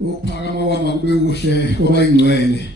Ukuphakama kwami kube kuhle ngoba ingcwele.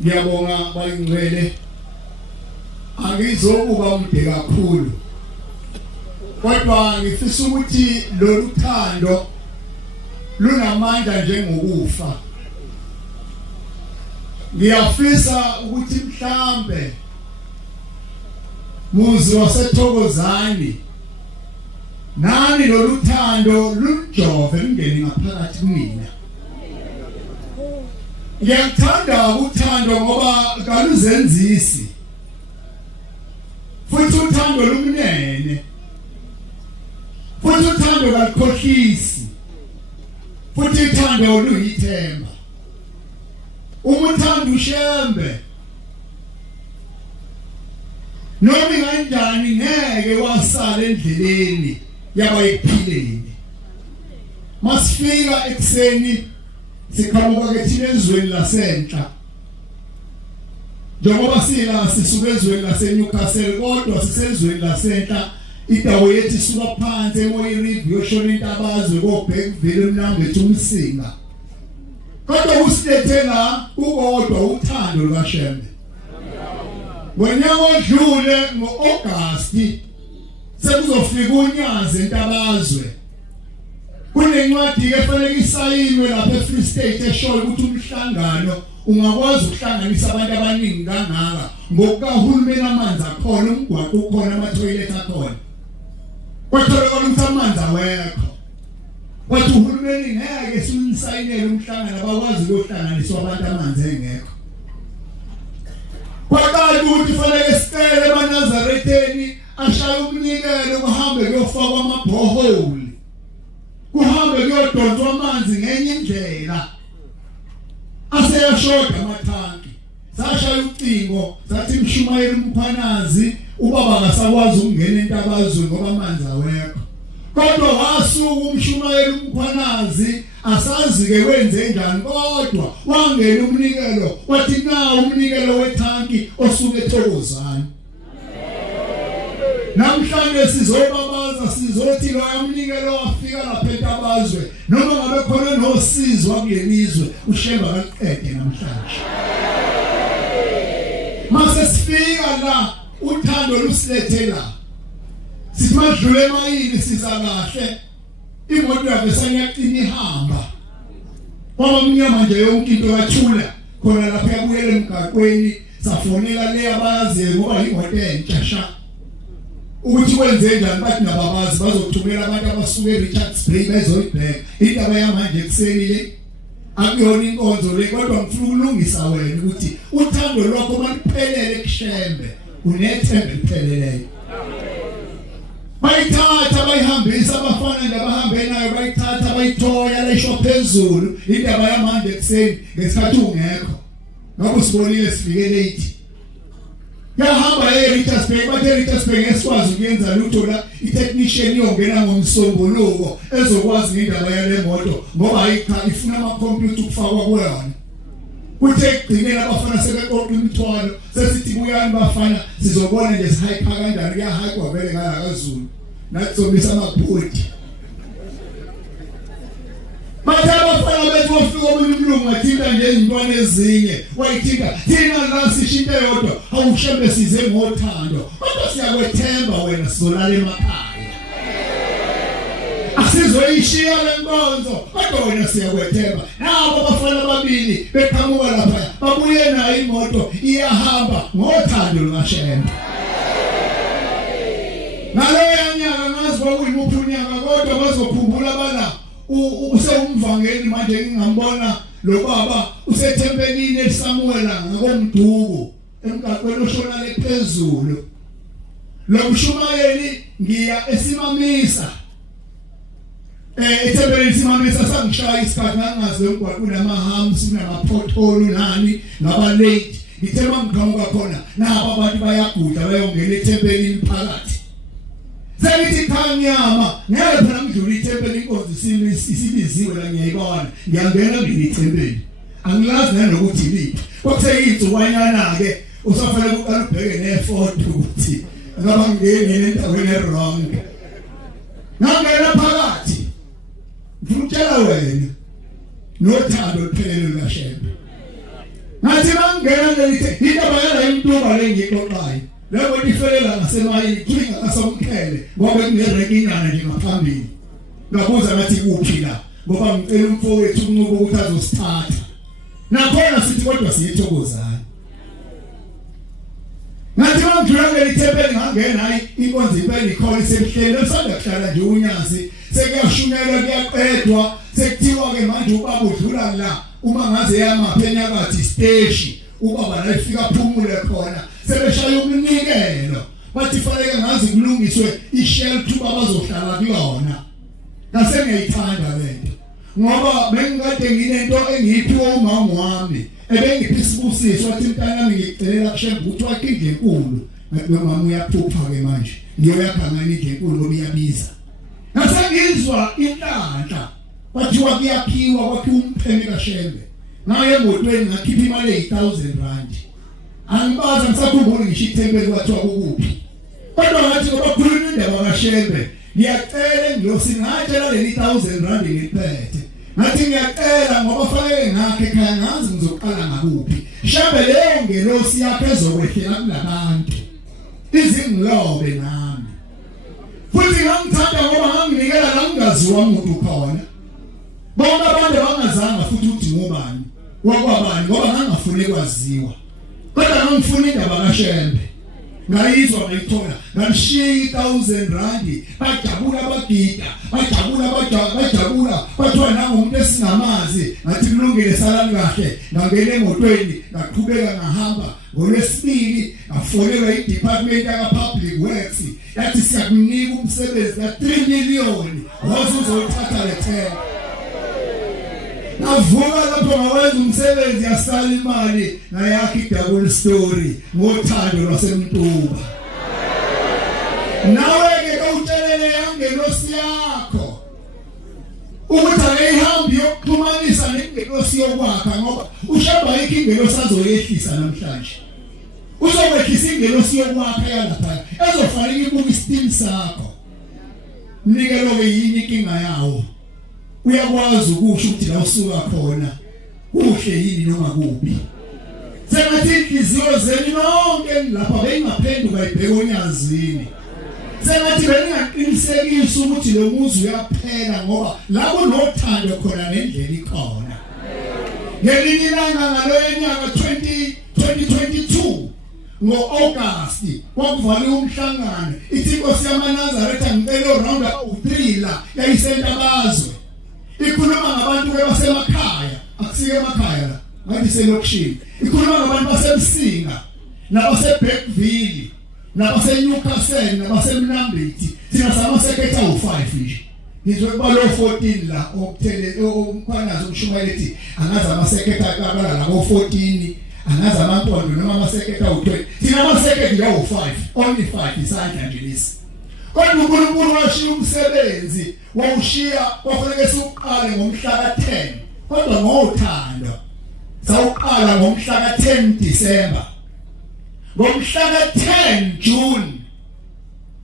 Ngiyabonga bayingcwele angizokuba umde kakhulu kodwa ngifisa ukuthi lolu thando lunamandla njengokufa. Ngiyafisa ukuthi mhlambe muzi waseThokozani nani lolu thando lunjove ngene ngaphakathi kumina. Ngiyathanda uthando ngoba kaluzenzisi futhi uthando lumnene futhi uthando kalukhohlisi futhi uthando luyithemba. Umuthando ushembe noma kanjani ngeke wasala endleleni yabayiphileni. Masifika ekseni sikhamba ke thina ezweni lasenhla njengoba sisuka ezweni laseNewcastle kodwa sisezweni lasenhla. Indawo yethu isuka phansi emoyeni river yoshona intabazwe kobheka vele umlambo ethu umsinga kodwa usilethela ukodwa uthando lukaShembe. Wena odlule ngoAugust sekuzofika uNyazi entabazwe kunencwadi efanele isayinwe lapha eFree State eshoyo ukuthi umhlangano ungakwazi ukuhlanganisa abantu abaningi kangaka ngokahulumeni amanzi akhona umgwaqo ukhona ama-toilet akhona kwathola ukuthi amanzi awekho wathi uhulumeni ngeke sinisayinele umhlangano abakwazi ukuhlanganisa abantu amanzi engekho. Kwaqala ukuthi fanele sicele eNazaretheni ashaya umnikelo kuhambe kuyofakwa amabhoholi kuhambe kuyodonswa amanzi ngenye indlela aseyashoda amathanki. Sashaya ucingo sathi Mshumayeli Mphanazi ubaba akasakwazi ukungena entabazweni ngoba amanzi awekho kodwa wasuka uMshumayeli Mphanazi asazi ke wenze njani kodwa wangena umnikelo wathi na umnikelo wethanki osuke eThokozani. Namhlanje sizobabaza sizothi lo umnikelo wafika lapha entabazwe noma ngabe khona nosizwa kuyenizwe uShembe akaqede namhlanje. Mase sifika la uthando lusilethela sithi madlule emayini siza kahle imoto yakhe sanyaqina ihamba kwaba mnyama nje yonke into yathula khona lapha yabuyela emgaqweni safonela le abayaziyo ngoba imoto entsha ukuthi kwenze njani bathi nababazi bazothumela abantu abasuke eRichards Bay bezoyibheka indaba yamanje ekseni le akuyona inkonzo le kodwa ngifuna ukulungisa wena ukuthi uthando lwakho maliphelele kuShembe unethemba lipheleleyo. Bayithatha bayihambisa abafana nje abahambe nayo bayithatha bayithoya lesho phezulu indaba yamanje ekseni ngesikhathi ungekho ngoba sibonile sifike late yahamba eRichards Bay bathe eRichards Bay ngesikwazi ukuyenza lutho la itechnician iyongena ngomsombuluko ezokwazi indaba yale moto ngoba ifuna ama computer ukufakwa kuyona kuthe egcineni abafana sebeqoqa imithwalo sesithi buyani bafana sizobona nje sihayikha kanjani kuyahayikwa vele ngala kaZulu nathi somisa amaphoti bathe abafana bethu bafika umlungu athinta nje izintwana ezinye wayithinta thina la sishinto yodwa awushembe size ngothando kodwa siyakwethemba wena sizolala emakhaya asizoyishiya lenkonzo kodwa wena siyakwethemba nabo abafana ababili beqhamuka lapha babuye nayo imoto iyahamba ngothando lukashembe ngaleyo nyaka ngazi kwakuyimuphi unyaka kodwa bazokhumbula bala usewumvangeli manje ngingambona lo baba usethempelini eSamuela ngakomduku emgaqweni oshona lephezulu lo mshumayeli ngiya esimamisa ethempelini simamisa sangishaya isikhathi ngangazi emgwaqweni amahams kunamapotholo nani ngaba late ngithema ngiqhamuka khona nabo abantu bayaguda bayongena ethempelini phakathi Selithi khanyama ngeke phela ngidlula ithempeli inkonzo isibiziwe la ngiyayibona ngiyangena ngilithempeli angilazi nanokuthi lithi kokuthe izubanyana ke usafanele ukuqala ubheke nefoto ukuthi ngaba ngene endaweni wrong ngangena phakathi ngikutshela wena nothando luphelele lukashembe ngathi mangena ngelithi indaba yala intuba lengixoxayo labo lifelela ngasemayini kulinga kasomkhele ngoba kunerekinyana nje ngaphambili ngabuza ngathi kuphi la ngoba ngicela umfowethu unqubo ukuthi azosithatha nakhona sithi kodwa siyethokozana ngathi mangidlula ngelithempeli ngangena hayi inkonzo impela ikhona sebuhlele usanda kuhlala nje unyazi sekuyashunyelwa kuyaqedwa sekuthiwa ke manje ubaba udlula la uma ngaze yamaphanyakathi stage ubaba la ifika phumule khona sebeshaya umnikelo bathi fanele ngazi kulungiswe ishelter abazohlala kuyona ngase ngiyithanda lento ngoba bengikade nginento engiyiphiwe umama wami ebengiphi isibusiso wathi mntana ngicela kushembe ukuthi wakinde enkulu ngathi mama uyaphupha ke manje ngiyoyakhangana indle enkulu obiyabiza ngase ngizwa inhlanhla bathi wakuyaphiwa kwakhe umpheni kaShembe naye emotweni ngakhipha imali eyi1000 angibaza ngisakhumbula ngisho ithempeli kwathiwa ukuphi kodwa ngathi ngoba khuluma indaba kaShembe ngiyacela ngiyosingatshela leli 1000 ngiphethe ngathi ngiyacela ngoba fanele ngakhe ekhaya ngazi ngizoqala ngakuphi Shembe leyo ngelosi yakhe ezokwehlela kulabantu izingilobe nami futhi ngangithanda ngoba nganginikela la ngingaziwa umuntu khona bonke abantu bangazanga futhi uthi ngubani wakwabani ngoba ngangafuni kwaziwa kodwa ngangifuna indaba kaShembe ngayizwa ngayithola ngamshiya 1000 bajabula bagida bajabula bathiwa nangomuntu esingamazi ngathi kulungile salani kahle ngangena emotweni ngaqhubeka ngahamba ngolwesibili ngafonelwa iDepartment ya Public Works yathi siyakunika umsebenzi ka 3 million wazuzothatha le themba avuka lapho ngawenza umsebenzi yasala imali ngayakhi double story ngothando lwasemntuba nawe ke utshelele yangelosi yakho ukuthi ayihambi yokuxhumanisa nengelosi yokwakha ngoba ushaba ikingelosi azoyehlisa namhlanje uzokwehlisa ingelosi yokwakha yalapha ezofanele ibuka istim sakho nikelo ke yini inkinga yawo uyakwazi ukusho ukuthi la usuka khona kuhle yini noma kuphi sengathi inhliziyo zenu nonke lapha bengaphenduka ibheke onyazini sengathi bengaqinisekisa ukuthi lo muzi uyaphela ngoba la kunothando khona nendlela ikhona ngelinye ilanga ngaloyo nyaka 2022 ngo-August kwakuvaliwe umhlangano ithi inkosi yamaNazaretha ngicela round about 3 la yayisentabazwe ikhuluma ngabantu basemakhaya akusike emakhaya la ngathi selokishini ikhuluma ngabantu basemsinga nabaseBackville nabaseNewcastle nabaseMnambithi thina samasekhetha u5 nje ngizwe kubalo 14 la okuthele umkhwanazo umshumayeli angazi amasekhetha akabala la ngo14 angazi amampondo noma amasekhetha u20 thina amasekhetha u5 only 5 isandla nje lesi kodwa uNkulunkulu washiya umsebenzi wawushiya kwafanele siqale ngomhla ka10 kodwa ngothando sawuqala ngomhla ka-10 December ngomhla ka-10 June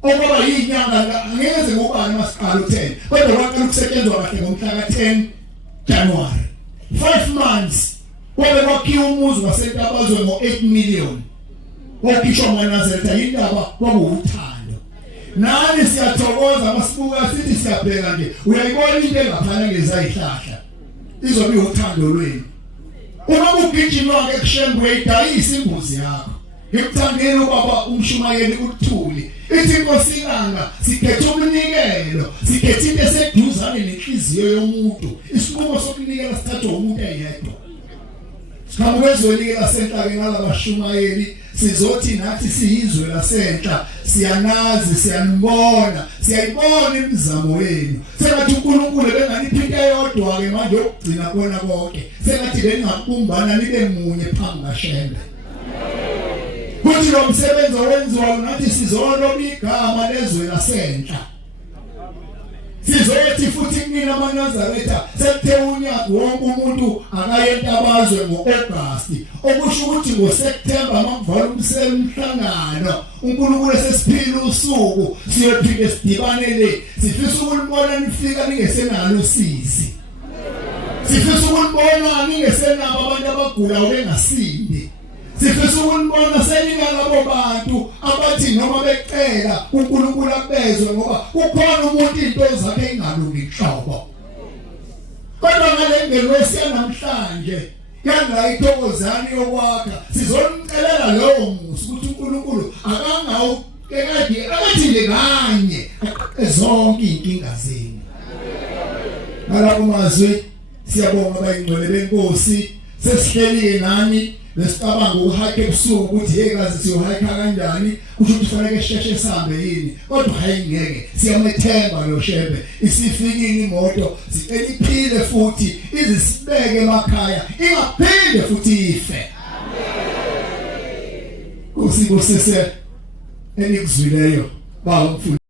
okwaba yinyanga angeze ngubani masiqala u10 kodwa kwaqala ukusetshenzwa kahle ngomhla ka-10 January 5 months kwabe kwakhiwa umuzi waseNtabazwe ngo8 million wokhishwa amaNazaretha yindaba kwakuwuthando nani siyathokoza masibuka sithi siyabheka nje uyayibona into engafana ngezayihlahla izobe uthando lwenu uma ugijima ke kushembwe idayisa imbuzi yakho ngikuthandela ubaba umshumayeli uThuli ithi Nkosikanga sikhethe umnikelo sikhethe into eseduzane nenhliziyo yomuntu isinqumo sokunikela sithathwa umuntu eyedwa sikamwezweni lasenhlake ngalabashumayeli sizothi nathi siyizwe lasenhla siyanazi siyanibona siyayibona imizamo yenu sengathi uNkulunkulu benganiphinda eyodwa ke manje ukugcina kona konke sengathi bengabumbana nibe munye phambi kaShembe kuthi lo msebenzi owenziwa nathi sizoloba igama lezwe lasenhla sizothi futhi kunina amaNazaretha sekuthe unyaka wonke umuntu akayentabazwe ngo-August okusho ukuthi ngoSeptember makuvala umhlangano uNkulunkulu esesiphila usuku siyophinde sidibane le sifisa ukulibona nifika ningesenalo usizi sifisa ukulibona ningesenabo abantu abagulayo bengasindi sifisa ukulibona seningalabo bantu abathi noma becela uNkulunkulu abezwe ngoba kukhona umuntu into zakhe ingalungi inhlobo kodwa ngale ngelwesi namhlanje yanga ithokozani yokwakha sizomcelela lowo musi ukuthi uNkulunkulu akangawukekade akathile kanye zonke inkinga zenu ngala umazwi siyabonga abayingcwele benkosi sesihleli nani lesicabanga ukuhike ebusuku ukuthi yekazi siyohike kanjani kusho ukuthi kufanele sisheshe sihambe yini kodwa hayi ngeke siyamethemba lo Shembe isifikile imoto sicela iphile futhi izisibeke emakhaya ingaphinde futhi ife amen kusibusise enikuzwileyo baba mfundisi